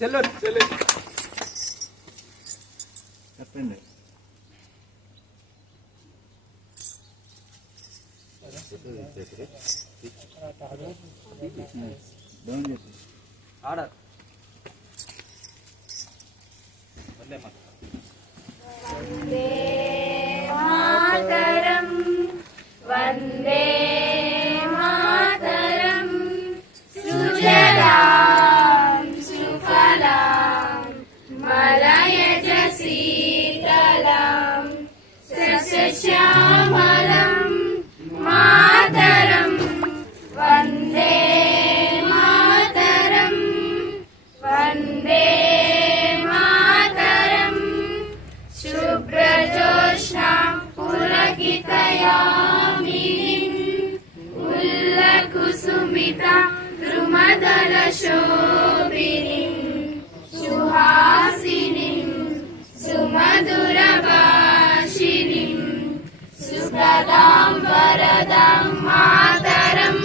చలో చలో చెప్పండి. ఆర్డర్ వందే మాతరం వందే మాతరం సుజలాం సుఫలాం మలయజ శీతలాం సస్యశ్యామలం మాతరం వందే మాతరం వందే మాతరం శుభ్రజోష్ణాం పులకితయామినీం ఉల్లకుసుమితాం ద్రుమదలశోభినీం సుహాసినీం సుమధురభాషిణీం సుప్రదాం వరదాం మాతరం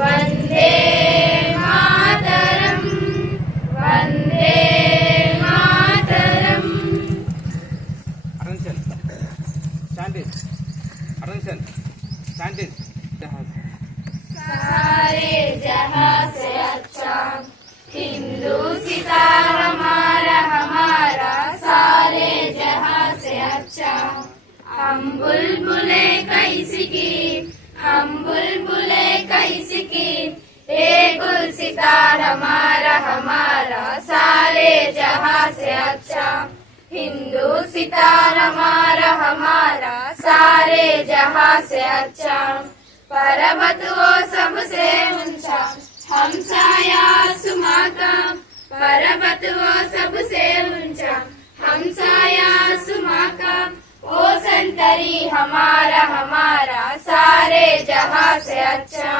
వందే మాతరం వందే మాతరం. అటెన్షన్ శాంతిస్ అటెన్షన్ శాంతిస్ सारे जहां से अच्छा हिंदू सितारा हमारा हमारा सारे जहां से अच्छा हम बुलबुले कैसी की हम बुलबुले कैसी की एक गुल सितारा हमारा हमारा सारे जहां से अच्छा हिंदू सितारा हमारा हमारा सारे जहां से अच्छा पर्वत वो सबसे ऊंचा हम साया सुमाका पर्वत वो सबसे ऊंचा हम साया सुमाका ओ संतरी हमारा हमारा सारे जहां से अच्छा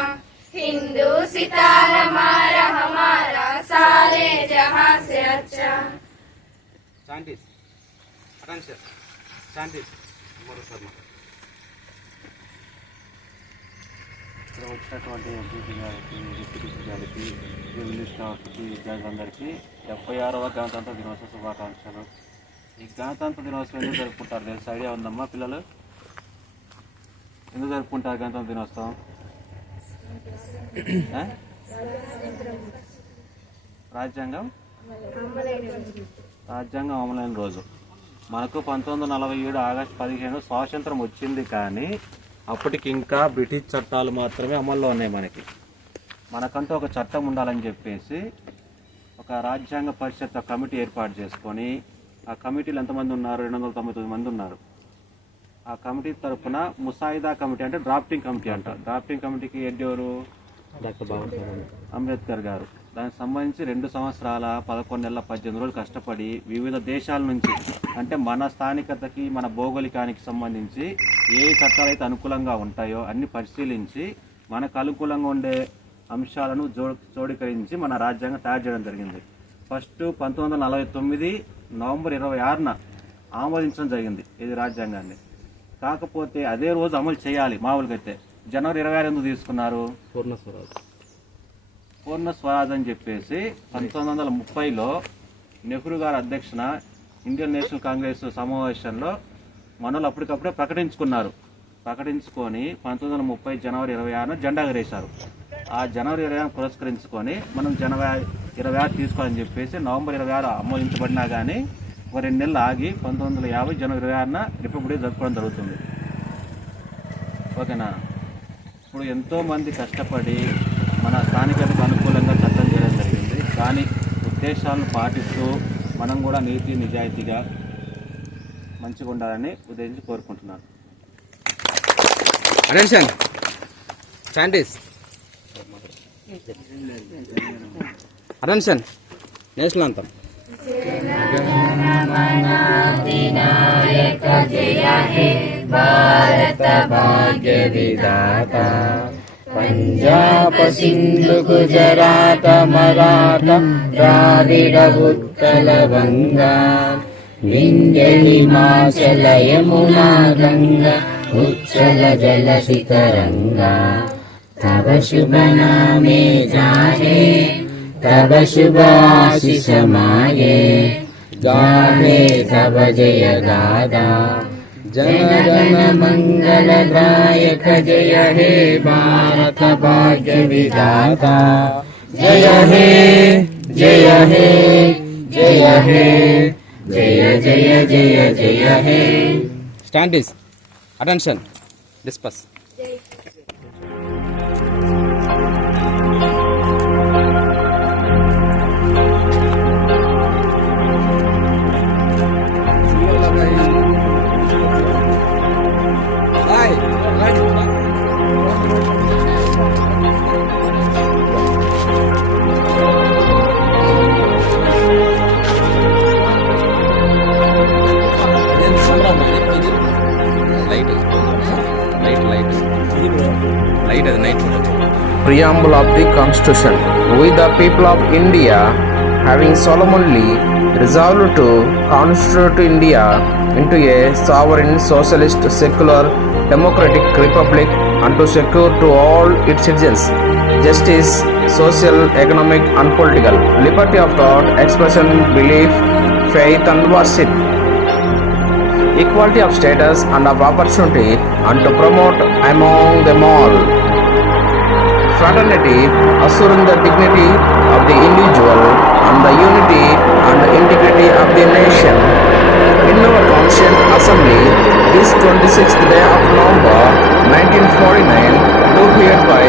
हिंदू सितारा हमारा हमारा सारे जहां से अच्छा. శాంతిస్ అటెన్షన్ శాంతిస్ మరోసారి ఇక్కడ వచ్చినటువంటి ఎంపీపీ గారికి, డిప్యూటీ గారికి, ఇంగ్లీష్ స్టాఫ్కి, విద్యార్థులందరికీ 76వ గణతంత్ర దినోత్సవ శుభాకాంక్షలు. ఈ గణతంత్ర దినోత్సవం ఎందుకు జరుపుకుంటారు తెలుసు? ఐడియా ఉందమ్మా పిల్లలు? ఎందుకు జరుపుకుంటారు గణతంత్ర దినోత్సవం? రాజ్యాంగం అమలైన రోజు. మనకు 1947 ఆగస్టు 15 స్వాతంత్రం వచ్చింది, కానీ అప్పటికి ఇంకా బ్రిటిష్ చట్టాలు మాత్రమే అమల్లో ఉన్నాయి. మనకంటూ ఒక చట్టం ఉండాలని చెప్పేసి ఒక రాజ్యాంగ పరిషత్ కమిటీ ఏర్పాటు చేసుకొని, ఆ కమిటీలు ఎంతమంది ఉన్నారు? 299 మంది ఉన్నారు. ఆ కమిటీ తరఫున ముసాయిదా కమిటీ అంటే డ్రాఫ్టింగ్ కమిటీ అంట. డ్రాఫ్టింగ్ కమిటీకి హెడ్ ఎవరు? డాక్టర్ బాబాసాహెబ్ అంబేద్కర్ గారు. దానికి సంబంధించి 2 సంవత్సరాల 11 నెలల 18 రోజులు కష్టపడి వివిధ దేశాల నుంచి, అంటే మన స్థానికతకి మన భౌగోళికానికి సంబంధించి ఏ చట్టాలు అయితే అనుకూలంగా ఉంటాయో అన్ని పరిశీలించి మనకు అనుకూలంగా ఉండే అంశాలను జోడీకరించి మన రాజ్యాంగం తయారు చేయడం జరిగింది. ఫస్ట్ 1949 నవంబర్ 26న ఆమోదించడం జరిగింది ఇది రాజ్యాంగాన్ని. కాకపోతే అదే రోజు అమలు చేయాలి. మామూలుగా అయితే జనవరి 26 ఎందుకు తీసుకున్నారు? పూర్ణ స్వరాజ్ అని చెప్పేసి 1930లో నెహ్రూ గారి అధ్యక్షన ఇండియన్ నేషనల్ కాంగ్రెస్ సమావేశంలో మనలు అప్పటికప్పుడే ప్రకటించుకొని 1930 జనవరి 26న జెండా ఎగరేశారు. ఆ జనవరి 26 పురస్కరించుకొని మనం జనవరి 26 తీసుకోవాలని చెప్పేసి నవంబర్ 26 ఆమోదించబడినా కానీ ఒక 2 నెలలు ఆగి 1950 జనవరి 26న రిపబ్లిక్ జరుపుకోవడం జరుగుతుంది. ఓకేనా? ఇప్పుడు ఎంతోమంది కష్టపడి మన స్థానికతకు అనుకూలంగా చట్టం చేయడం జరిగింది. కానీ ఉద్దేశాలను పాటిస్తూ మనం కూడా నీతి నిజాయితీగా మంచిగా ఉండాలని ఉద్దేశించి కోరుకుంటున్నాను. అటెన్షన్ శాంతిస్ అటెన్షన్ నేషనల్ అంతం. विनायक जय हे भारत भाग्य विधाता पंजाब सिंधु गुजरात मराठा द्राविड उत्कल बंगा विंध्य हिमाचल यमुना गंगा उच्छल जलशितरंगा तब शुभ नामे जाहे तब शुभ आशीष माये गाहे तब जय गादा जन गण मंगलदायक जय हे भारत भाग्य विधाता जय हे जय हे जय हे जय जय जय जय हे Stand is. Attention. Disperse. Light as night. Preamble of the Constitution. We the people of India, having solemnly resolved to constitute India into a sovereign, socialist, secular, democratic republic and to secure to all its citizens justice, social, economic and political, liberty of thought, expression, belief, faith and worship, equality of status and of opportunity, and to promote among them all fraternity, assuring the dignity of the individual and the unity and integrity of the nation. In our Constituent Assembly, this 26th day of November 1949, do hereby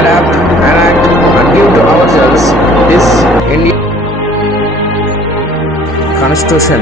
adapt, enact and give to ourselves this Indian Constitution.